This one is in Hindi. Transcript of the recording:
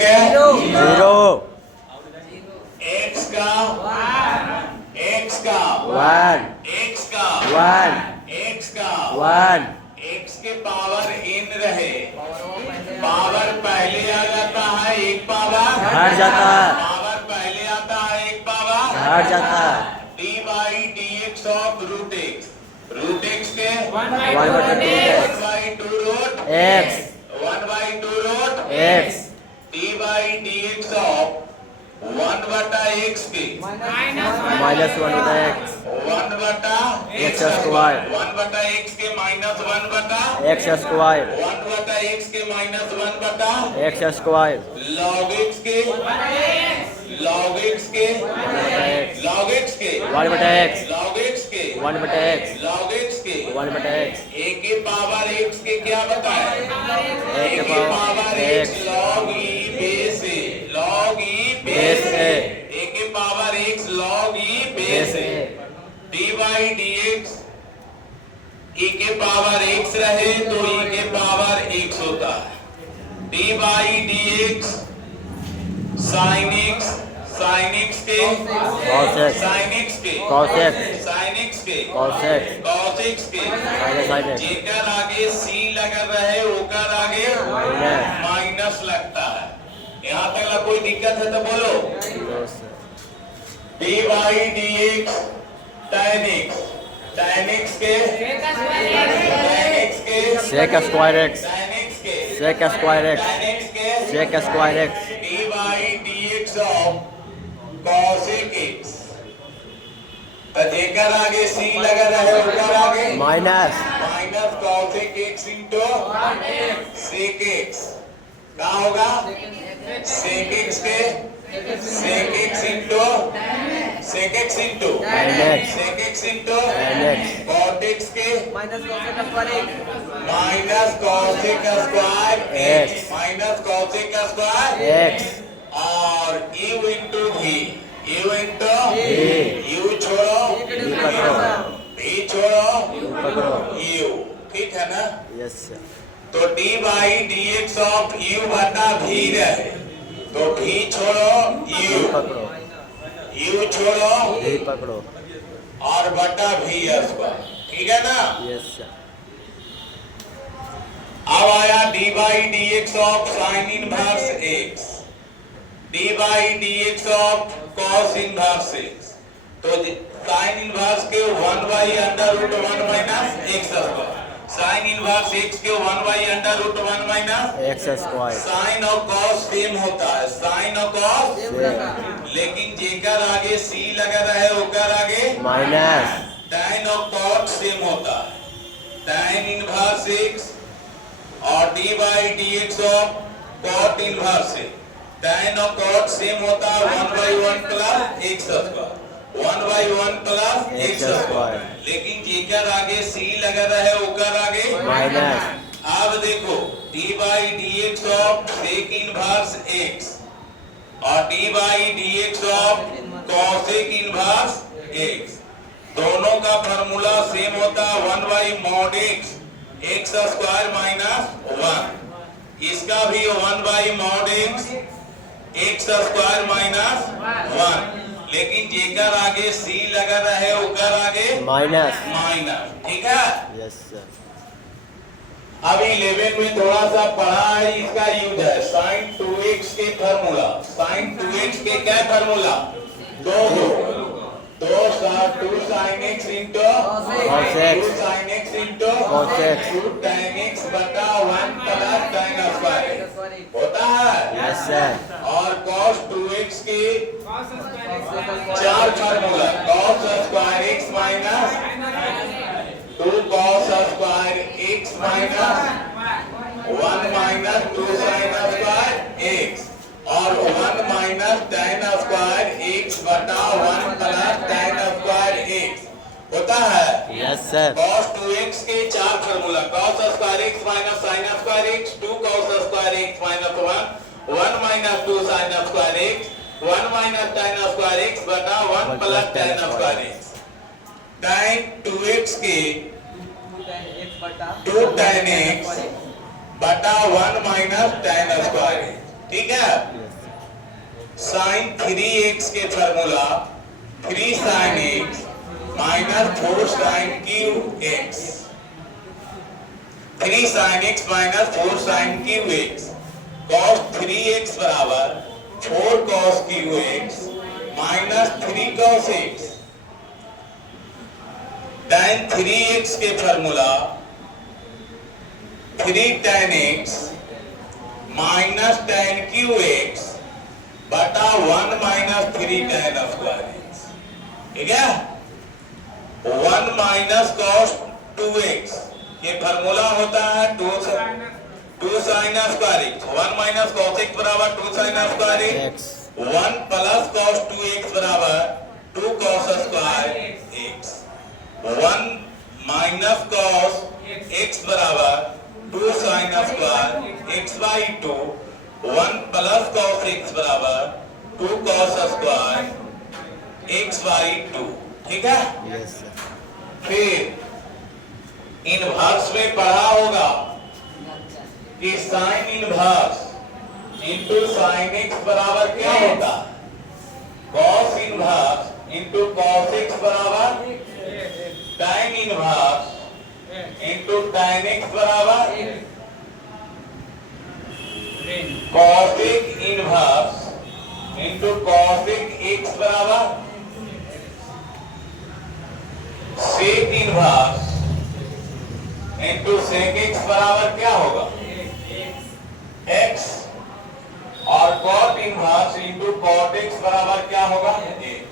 जीरो एक्स का एक्स का वन एक्स का वन एक्स का वन एक्स के पावर इन रहे, पावर पहले आ जाता है एक पावर हट जाता है, पावर पहले आता है एक पावर हट जाता है। D by d x of root x के वन बटा two one by two root x one by two root x d by d x of one बटा एक्स के माइनस वन बटा एक्स वन बटा एक्स स्क्वायर वन बटा एक्स के माइनस वन बटा एक्स स्क्वायर वन बटा एक्स के माइनस वन बटा एक्स स्क्वायर लॉग एक्स के लॉग एक्स के लॉग एक्स के वन बटा एक्स लॉग एक्स के वन बटा एक्स लॉग एक्स के वन बटा एक्स ए के पावर एक्स के क्या बताया ए ए के के power power x x log e base a log e base base a a के power x log e base base a a d by d x e के पावर एक्स रहे तो ई के पावर एक्स होता है। D by d x sine x के cos x साइन एक्स के cos x साइन एक्स के cos x cos एक्स के माइनस sin x जेकर आगे सी लगा रहे ओकर आगे माइनस माइनस लगता है। यहाँ तक ला कोई दिक्कत है तो बोलो। D by d x tan x के sec square x tan x के sec square x tan x के sec square x D by d x of cosec x तो जेकर आगे सी लगा रहे ओकर आगे minus minus cosec x into sec x क्या होगा sec x के sec x into sec x into Sin x sec x into sin x cot x के minus cosec square minus cosec square X minus cosec square x और u into v u into v u छोड़ो v पकड़ो v छोड़ो v पकड़ो u ठीक है ना। यस सर तो d by d x of u बटा v रहे तो v छोड़ो v u पकड़ो u छोड़ो v पकड़ो और बटा v स्क्वायर ठीक है ना। यस सर अब आया d by d x of sine inverse x d by d x of cos inverse x तो साइन इनवर्स के 1 by under root 1 minus x square sine inverse x के 1 by under root 1 minus x square sine और कॉस सेम होता है साइन और कॉस लेकिन जेकर आगे c लगा रहे ओकर आगे माइनस tan और cot सेम होता है tan इनवर्स x और d by d x of cot inverse x tan और cot सेम होता है 1 by 1 plus x square 1 by 1 plus x square लेकिन जेकर आगे c लगा रहे ओकर आगे माइनस अब देखो d by d x of sec inverse x और d by d x of cosec inverse x दोनों का फार्मूला सेम होता है 1 by mod x x square minus 1 इसका भी 1 by mod x square minus 1 लेकिन जेकर आगे c लगा रहे ओकर आगे माइनस माइनस ठीक है। यस सर अब 11 में थोड़ा सा पढ़ा है इसका यूज है sin 2x के फार्मूला sin 2x के क्या फार्मूला दो two sin x into cos x 2 sin x into cos x 2 tan x बटा 1 प्लस tan स्क्वायर होता है यस सर और cos 2x के चार formula cos square x minus 2 cos square x minus 1 minus 2 sin square x और 1 माइनस tan स्क्वायर x बटा 1 प्लस tan स्क्वायर x होता है। यस सर cos 2x के चार formula cos square x minus sin square x 2 cos square x minus 1 minus 2 sin square x 1 minus tan square x बटा 1 plus tan square x tan 2x के 2 tan x बटा 1 माइनस tan स्क्वायर x ठीक है। साइन 3x के formula 3 sin x minus 4 sin cube x, 3 sin x minus 4 sin cube x, cos 3x बराबर 4 cos cube x minus 3 cos x, tan 3x के formula 3 tan x minus tan cube x बटा 1 माइनस 3 tan स्क्वायर x, ठीक है। 1 माइनस cos 2x ये फॉर्मूला होता है 2 sin square x, 1 minus cos x बराबर 2 sin square x, 1 plus cos 2x बराबर 2 cos square x, 1 minus cos x बराबर 2 sin square x by 2, 1 plus cos x बराबर 2 cos स्क्वायर x बाई 2, ठीक है। Yes sir. फिर इनवर्स में पढ़ा होगा कि sine inverse into sine x बराबर क्या होता है, cos inverse into cos x बराबर tan inverse into tan x बराबर cosec inverse into cosec x बराबर sec inverse into sec x बराबर क्या होगा x, और cot inverse into cot x बराबर क्या होगा x।